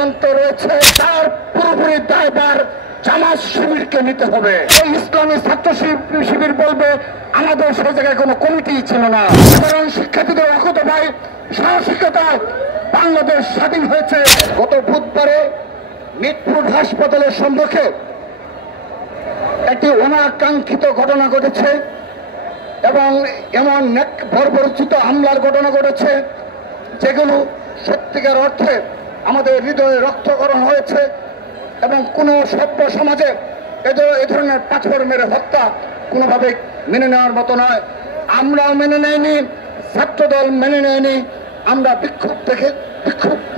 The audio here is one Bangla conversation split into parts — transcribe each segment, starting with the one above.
ষড়যন্ত্র রয়েছে তার পুরোপুরি দায়ভার জামাত শিবিরকে নিতে হবে। এই ইসলামী ছাত্র শিবির বলবে আমাদের সেই জায়গায় কোনো কমিটি ছিল না। সাধারণ শিক্ষার্থীদের অকুতোভয় সাহসিকতায় বাংলাদেশ স্বাধীন হয়েছে। গত বুধবারে মিরপুর হাসপাতালের সম্মুখে একটি অনাকাঙ্ক্ষিত ঘটনা ঘটেছে এবং এমন বর্বরোচিত হামলার ঘটনা ঘটেছে যেগুলো সত্যিকার অর্থে আমাদের হৃদয়ে রক্তকরণ হয়েছে এবং কোনো সভ্য সমাজে এ ধরনের পাথর মেরে হত্যা কোনোভাবে মেনে নেওয়ার মতো নয়। আমরাও মেনে নেয়নি, ছাত্রদল মেনে নেয়নি। আমরা বিক্ষোভ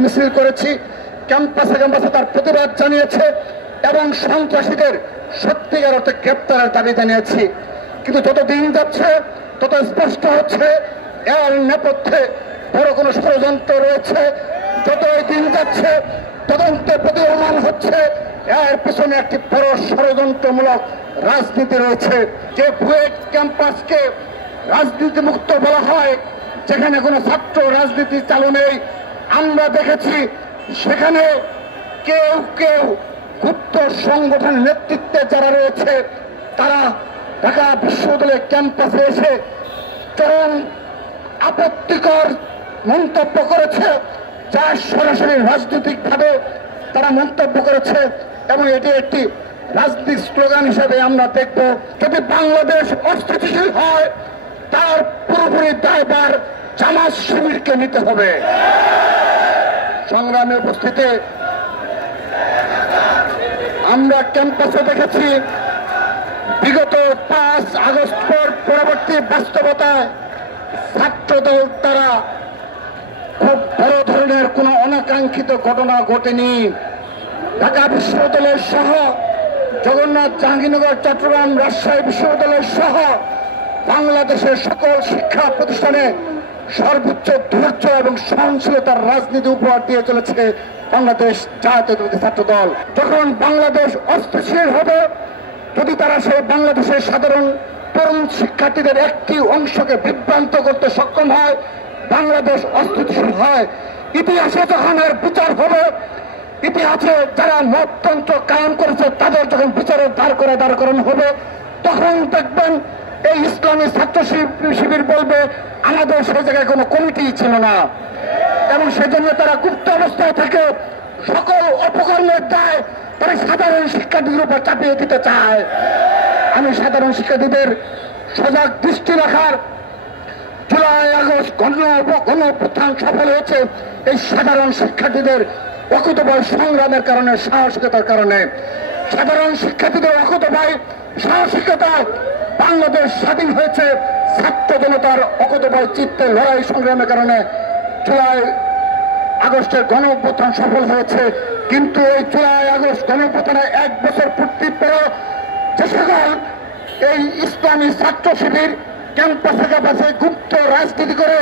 মিছিল করেছি, ক্যাম্পাসে তার প্রতিবাদ জানিয়েছে এবং সন্ত্রাসীদের সত্যিকার অর্থে গ্রেপ্তারের দাবি জানিয়েছি। কিন্তু যত দিন যাচ্ছে তত স্পষ্ট হচ্ছে এর নেপথ্যে বড় কোনো ষড়যন্ত্র রয়েছে। যত দিন যাচ্ছে তদন্তে প্রতীয়মান হচ্ছে এর পিছনে একটি বড় ষড়যন্ত্রমূলক রাজনীতি রয়েছে। যে বুয়েট ক্যাম্পাসকে রাজনীতি মুক্ত বলা হয়, যেখানে কোনো ছাত্র রাজনীতি চালু নেই, আমরা দেখেছি সেখানে কেউ কেউ গুপ্ত সংগঠনের নেতৃত্বে যারা রয়েছে তারা ঢাকা বিশ্ববিদ্যালয়ের ক্যাম্পাসে এসে চরম আপত্তিকর মন্তব্য করেছে, যা সরাসরি রাজনৈতিকভাবে তারা মন্তব্য করেছে এবং এটি একটি রাজনৈতিক স্লোগান হিসেবে আমরা দেখব। যদি বাংলাদেশ অস্থিতিশীল হয় তার পুরোপুরি দায়ভার জামাত শিবিরকে নিতে হবে। সংগ্রামে উপস্থিতি আমরা ক্যাম্পাসে দেখেছি বিগত 5 আগস্ট পরবর্তী বাস্তবতায় ছাত্রদল তারা খুব বড় ধরনের কোন অনাকাঙ্ক্ষিত ঘটনা ঘটেনি। ঢাকা বিশ্ববিদ্যালয় সহ জগন্নাথ জাহাঙ্গীরনগর চট্টগ্রাম রাজশাহী বিশ্ববিদ্যালয় সহ বাংলাদেশের সকল শিক্ষা প্রতিষ্ঠানে সর্বোচ্চ ধৈর্য এবং সহনশীলতার রাজনীতি উপহার দিয়ে চলেছে বাংলাদেশ জাতীয়তাবাদী ছাত্র দল। যখন বাংলাদেশ অস্থিতিশীল হবে, যদি তারা সেই বাংলাদেশের সাধারণ তরুণ শিক্ষার্থীদের একটি অংশকে বিভ্রান্ত করতে সক্ষম হয়, বাংলাদেশ অস্থিতিশীল হয়, ইতিহাসে যখন এর বিচার হবে, ইতিহাসে যারা মততন্ত্র কায়েম করেছে তাদের যখন বিচারের দাঁড় করানো হবে, তখন দেখবেন এই ইসলামী ছাত্র শিবির বলবে আমাদের সেই জায়গায় কোনো কমিটি ছিল না এবং সেজন্য তারা গুপ্ত অবস্থায় থেকে সকল অপকর্মের দায় তারা সাধারণ শিক্ষার্থীদের উপর চাপিয়ে দিতে চায়। আমি সাধারণ শিক্ষার্থীদের সজাগ দৃষ্টি রাখার, জুলাই আগস্ট গণ অভ্যুত্থান সফল হয়েছে এই সাধারণ শিক্ষার্থীদের অকুতোভয় সংগ্রামের কারণে, সাহসিকতার কারণে। সাধারণ শিক্ষার্থীদের অকুতোভয় সাহসিকতায় বাংলাদেশ স্বাধীন হয়েছে। ছাত্র জনতার অকুতোভয় চিত্তে লড়াই সংগ্রামের কারণে জুলাই আগস্টের গণ অভ্যুত্থান সফল হয়েছে। কিন্তু এই জুলাই আগস্ট গণ অভ্যুত্থানে 1 বছর পূর্তির পরেও যে সকল এই ইসলামী ছাত্র শিবির ক্যাম্পাসে গুপ্ত রাজনীতি করে